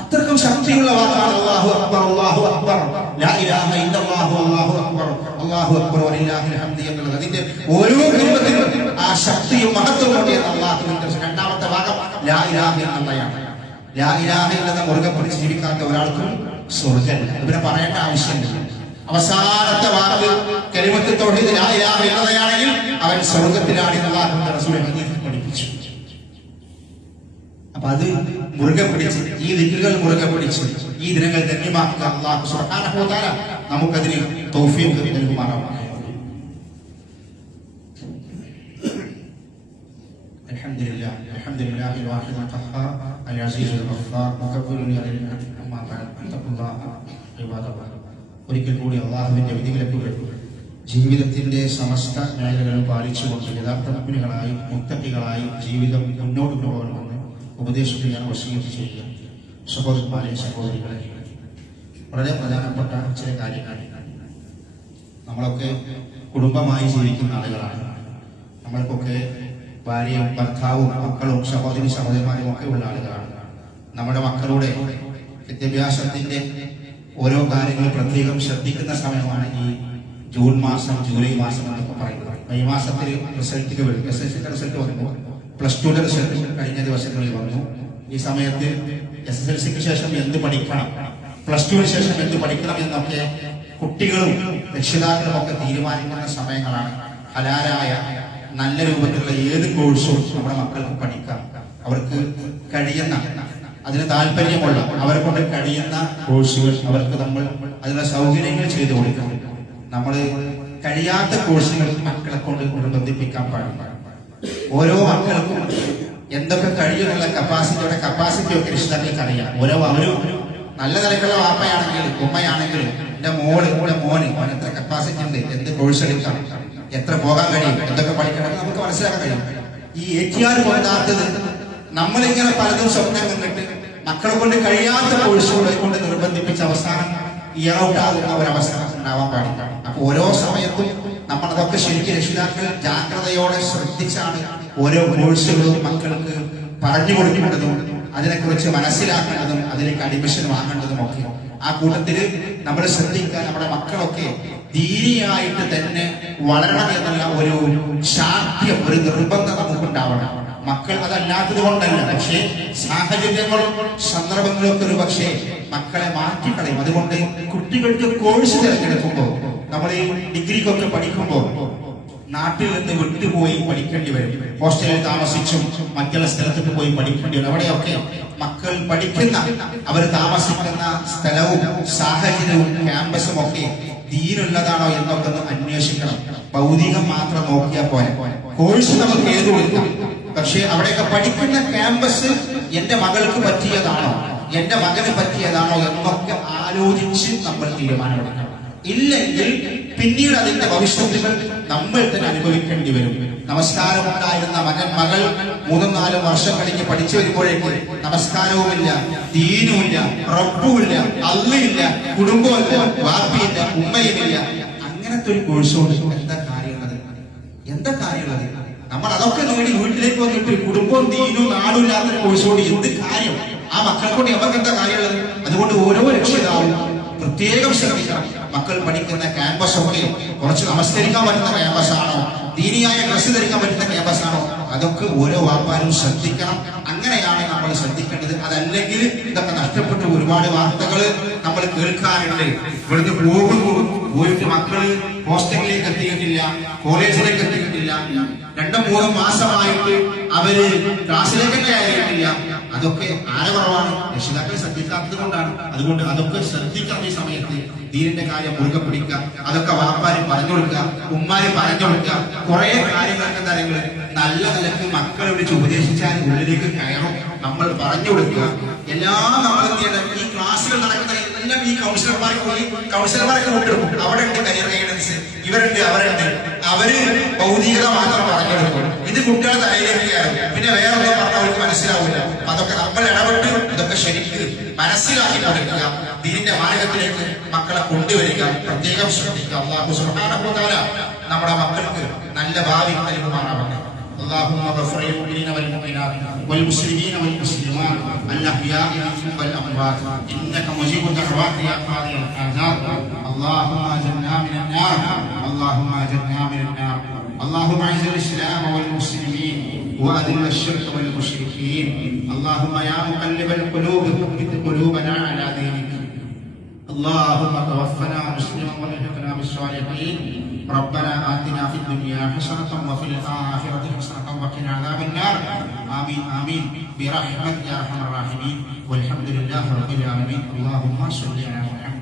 അത്രക്കും ശക്തിയുള്ള വാക്കാണ് അല്ലാഹു അക്ബർ അല്ലാഹു അക്ബർ ലാ ഇലാഹ ഇല്ലല്ലാഹു അല്ലാഹു അക്ബർ അല്ലാഹു അക്ബർ വലില്ലാഹിൽ ഹംദ് എന്നുള്ളത്. അതിന്റെ ഓരോ രൂപത്തിലും ആ ശക്തിയും മഹത്വവും കൊണ്ടാണ് അല്ലാഹുവിന്റെ രണ്ടാമത്തെ ഭാഗം ലാ ഇലാഹ ഇല്ലല്ലാഹയാണ്. ലാ ഇലാഹ ഇല്ലല്ലാഹ മുറുകെ പിടിച്ച് ജീവിക്കാത്ത ഒരാൾക്കും സ്വർഗ്ഗമില്ല. ഇവരെ പറയേണ്ട ആവശ്യമില്ല. അവസാനത്തെ വാക്ക് കലിമത്ത് തൗഹീദ് ലാ ഇലാഹ ഇല്ലല്ലാഹയാണെങ്കിൽ അവൻ സ്വർഗ്ഗത്തിലാണെന്ന് അല്ലാഹുവിന്റെ റസൂൽ ഹദീസിൽ പഠിപ്പിച്ചു. അപ്പൊ അത് മുറുകെ പിടിച്ച്, ഈ ദിക്റുകൾ മുറുകെ പിടിച്ച് ഈ ദിനങ്ങൾ ധന്യമാക്കുക. അല്ലാഹു സുബ്ഹാനഹു വ തആല നമുക്കതിന് തൗഫീഖ് നൽകുമാറാവട്ടെ. അൽഹംദുലില്ലാഹിൽ വാഹിദിൽ ഖഹാർ അൽ അസീസുൽ ഗഫാർ മുകബ്ബിറുൽ അലീം അമ്മാ ബഅദ് അത്തഖുല്ലാഹ ഇബാദല്ലാഹ്. ഒരിക്കൽ കൂടി അല്ലാഹുവിന്റെ വിധിവിലക്കുകൾ ജീവിതത്തിന്റെ സമസ്ത മേഖലകളും പാലിച്ചുകൊണ്ട് യഥാർത്ഥ മുഅ്മിനുകളായി മുത്തഖികളായി ജീവിതം മുന്നോട്ട് കൊണ്ടുപോകണമെന്ന് ഉപദേശിക്കുകയാണ്, വസിയ്യത്ത് ചെയ്യുക. സഹോദരന്മാരെ, സഹോദരികളെ, വളരെ പ്രധാനപ്പെട്ട ചില കാര്യങ്ങൾ. നമ്മളൊക്കെ കുടുംബമായി ജീവിക്കുന്ന ആളുകളാണ്. നമ്മൾക്കൊക്കെ ഭാര്യയും ഭർത്താവും മക്കളും സഹോദരി സഹോദരന്മാരും ഒക്കെ ഉള്ള ആളുകളാണ്. നമ്മുടെ മക്കളുടെ വിദ്യാഭ്യാസത്തിന്റെ ഓരോ കാര്യങ്ങളും പ്രത്യേകം ശ്രദ്ധിക്കുന്ന സമയമാണ് ഈ ജൂൺ മാസം, ജൂലൈ മാസം എന്നൊക്കെ പറയുന്നത്. ഈ മാസത്തിൽ റിസൾട്ട് വരും. SSLC റിസൾട്ട് വന്നു, +2 റിസൾട്ട് കഴിഞ്ഞ ദിവസങ്ങളിൽ വന്നു. ഈ സമയത്ത് SSLCക്ക് ശേഷം എന്ത് പഠിക്കണം, +2 ശേഷം എന്ത് പഠിക്കണം എന്നൊക്കെ കുട്ടികളും രക്ഷിതാക്കളും ഒക്കെ തീരുമാനിക്കുന്ന സമയങ്ങളാണ്. ഹലാലായ നല്ല രൂപത്തിലുള്ള ഏത് കോഴ്സും നമ്മുടെ മക്കൾക്ക് പഠിക്കാം. അവർക്ക് കഴിയുന്ന, അതിന് താല്പര്യമുള്ള, അവരെ കൊണ്ട് കഴിയുന്ന കോഴ്സുകൾ അവർക്ക് നമ്മൾ അതിനുള്ള സൗകര്യങ്ങൾ ചെയ്തു കൊടുക്കണം. നമ്മൾ കഴിയാത്ത കോഴ്സുകൾ മക്കളെ കൊണ്ട് ബന്ധിപ്പിക്കാൻ പാടില്ല. ഓരോ മക്കൾക്കും എന്തൊക്കെ കഴിയുന്നുള്ള കപ്പാസിറ്റി ഒക്കെ രക്ഷിതാക്കൾക്ക് അറിയാം. അവരും നല്ല നിലക്കുള്ള വാപ്പയാണെങ്കിലും ഉമ്മയാണെങ്കിലും എന്റെ മോന് എത്ര കപ്പാസിറ്റി ഉണ്ട്, എന്ത് കോഴ്സ് എടുക്കാം, എത്ര പോകാൻ കഴിയും, എന്തൊക്കെ പഠിക്കണം നമുക്ക് മനസ്സിലാക്കാൻ കഴിയും. ഈ ATR കൊണ്ടാത്തത് നമ്മളിങ്ങനെ പലതും സ്വപ്നം കണ്ടിട്ട് മക്കളെ കൊണ്ട് കഴിയാത്ത കോഴ്സുകളെ കൊണ്ട് നിർബന്ധിപ്പിച്ച അവസാനം ഇയർ ഔട്ട് ആകുന്ന ഒരവസ്ഥ ഉണ്ടാവാൻ പാടില്ല. അപ്പൊ ഓരോ സമയത്തും നമ്മളതൊക്കെ ശരിക്കും രക്ഷിതാക്കൾ ജാഗ്രതയോടെ ശ്രദ്ധിച്ചാണ് ഓരോ കോഴ്സുകളും മക്കൾക്ക് പറഞ്ഞു കൊടുക്കേണ്ടതും അതിനെക്കുറിച്ച് മനസ്സിലാക്കേണ്ടതും അതിലേക്ക് അഡ്മിഷൻ വാങ്ങേണ്ടതും ഒക്കെ. ആ കൂട്ടത്തില് നമ്മൾ ശ്രദ്ധിക്കാൻ നമ്മുടെ മക്കളൊക്കെ ദീനിയായിട്ട് തന്നെ വളരണം എന്നുള്ള ഒരു ശാഠ്യം, ഒരു നിർബന്ധം നമുക്കുണ്ടാവണം. മക്കൾ അതല്ലാത്തത് കൊണ്ടല്ല, പക്ഷേ സാഹചര്യങ്ങളും സന്ദർഭങ്ങളും ഒക്കെ ഒരു പക്ഷേ മക്കളെ മാറ്റിക്കളയും. അതുകൊണ്ട് കുട്ടികൾക്ക് കോഴ്സ് തിരഞ്ഞെടുക്കുമ്പോൾ, നമ്മൾ ഈ ഡിഗ്രിക്കൊക്കെ പഠിക്കുമ്പോൾ നാട്ടിൽ നിന്ന് വിട്ടുപോയി പഠിക്കേണ്ടി വരും. ഹോസ്റ്റലിൽ താമസിച്ചും മറ്റുള്ള സ്ഥലത്തൊക്കെ പോയി പഠിക്കേണ്ടി വരും. അവിടെയൊക്കെ മക്കൾ പഠിക്കുന്ന, അവർ താമസിക്കുന്ന സ്ഥലവും സാഹചര്യവും ക്യാമ്പസും ഒക്കെ ദീനുള്ളതാണോ എന്നൊക്കെ ഒന്ന് അന്വേഷിക്കണം. ഭൗതികം മാത്രം നോക്കിയാൽ പോലെ കോഴ്സ് നമുക്ക് ഏത് കൊടുക്കാം, പക്ഷെ അവിടെയൊക്കെ പഠിക്കുന്ന ക്യാമ്പസ് എന്റെ മകൾക്ക് പറ്റിയതാണോ, എന്റെ മകന് പറ്റിയതാണോ എന്നൊക്കെ ആലോചിച്ച് നമ്മൾ തീരുമാനമെടുക്കണം. ഇല്ലെങ്കിൽ പിന്നീട് അതിന്റെ ഭവിഷ്യത്തുകൾ നമ്മൾ തന്നെ അനുഭവിക്കേണ്ടി വരും. നമസ്കാരം ഉണ്ടായിരുന്ന മകൾ 3-4 വർഷം കഴിഞ്ഞ് പഠിച്ചു വരുമ്പോഴേക്ക് നമസ്കാരവുമില്ല, ദീനുമില്ല, റബ്ബുമില്ല, അള്ളയില്ല, കുടുംബമില്ല, വാപ്പിയില്ല, ഉമ്മയുമില്ല. അങ്ങനത്തെ ഒരു കോഴ്സോട് എന്താ കാര്യമുള്ളത്? നമ്മൾ അതൊക്കെ നേടി വീട്ടിലേക്ക് വന്നിട്ട് കുടുംബവും ദീനും നാടും ഇല്ലാത്തൊരു കോഴ്സോട് എന്ത് കാര്യം? ആ മക്കളെ കൊണ്ട് അവർക്ക് എന്താ കാര്യമുള്ളത്? അതുകൊണ്ട് ഓരോ രക്ഷിതാവും പ്രത്യേകം ശ്രദ്ധിക്കണം. മക്കൾ പഠിക്കുന്ന ക്യാമ്പസൊക്കെ കുറച്ച് നമസ്കരിക്കാൻ പറ്റുന്ന ക്യാമ്പസാണോ, ദീനിയായ ഡ്രസ്സ് ധരിക്കാൻ പറ്റുന്ന ക്യാമ്പസാണോ, അതൊക്കെ ഓരോ വാപ്പാരും ശ്രദ്ധിക്കണം. അങ്ങനെയാണ് നമ്മൾ ശ്രദ്ധിക്കേണ്ടത്. അതല്ലെങ്കിൽ ഇതൊക്കെ നഷ്ടപ്പെട്ട് ഒരുപാട് വാർത്തകൾ നമ്മൾ കേൾക്കാറുണ്ട്. ഇവിടുന്ന് പോയിട്ട് മക്കള് ഹോസ്റ്റലിലേക്ക് എത്തിയിട്ടില്ല, കോളേജിലേക്ക് എത്തിയിട്ടില്ല, 2-3 മാസമായിട്ട് അവര് ക്ലാസ്സിലേക്ക് തന്നെ കയറിയിട്ടില്ല. അതൊക്കെ ആരെ കുറവാണ്? രക്ഷിതാക്കൾ ശ്രദ്ധിക്കാത്തത് കൊണ്ടാണ്. അതുകൊണ്ട് അതൊക്കെ ശ്രദ്ധിക്കണം. ഈ സമയത്ത് ദീനിന്റെ കാര്യം മുറുകെ പിടിക്കുക. അതൊക്കെ വാപ്പാര് പറഞ്ഞു കൊടുക്കുക, ഉമ്മാര് പറഞ്ഞു കൊടുക്കുക. കുറെ കാര്യങ്ങൾക്ക് കാര്യങ്ങൾ നല്ല നിലക്ക് മക്കളെ വിളിച്ച് ഉപദേശിച്ചാൽ ഉള്ളിലേക്ക് കയറും. നമ്മൾ പറഞ്ഞു കൊടുക്കുക. എല്ലാം നമ്മൾ എന്ത് ചെയ്യണം? ഈ ക്ലാസ്സുകൾ നടക്കുന്ന എല്ലാം ഈ കൗൺസിലർമാർക്ക് കൊണ്ടെടുക്കും. അവിടെ ഉണ്ട് കരിയർ ഗൈഡൻസ്, ഇവരുണ്ട്, അവരുണ്ട്. അവര് ഭൗതികത മാത്രം പറഞ്ഞു കൊടുക്കും. ഇത് കുട്ടികളെ തലയിലേക്ക് കയറും. പിന്നെ വേറെ ഒന്നും പറഞ്ഞാൽ അവർക്ക് മനസ്സിലാവില്ല. അതൊക്കെ നമ്മൾ ഇടപെട്ട് ഇതൊക്കെ ശരിക്ക് മനസ്സിലാക്കി കൊടുക്കുക. ദീനിന്റെ മാർഗത്തിലേക്ക് മക്കളെ കൊണ്ടുവരിക. പ്രത്യേകം ശ്രദ്ധിക്കുക. അല്ലാഹു സുബ്ഹാനഹു വ തആല നമ്മുടെ മക്കൾക്ക് നല്ല ഭാവി നൽകുമാറാവട്ടെ. اللهم اغفر للمؤمنين والمؤمنات والمسلمين والمسلمات الاحياء منهم والاموات انك مجيب الدعوات يا قاضي الحاجات. اللهم اجرنا من النار، اللهم اجرنا من النار. اللهم اعز الاسلام والمسلمين واذل الشرك والمشركين. اللهم يا مقلب القلوب ثبت قلوبنا على دينك. اللهم توفنا مسلما والحقنا بالصالحين. ربنا آتنا في الدنيا حسنة وفي الآخرة حسنة وقنا عذاب النار. آمين آمين برحمتك يا أرحم الراحمين. والحمد لله رب العالمين. اللهم صل على محمد.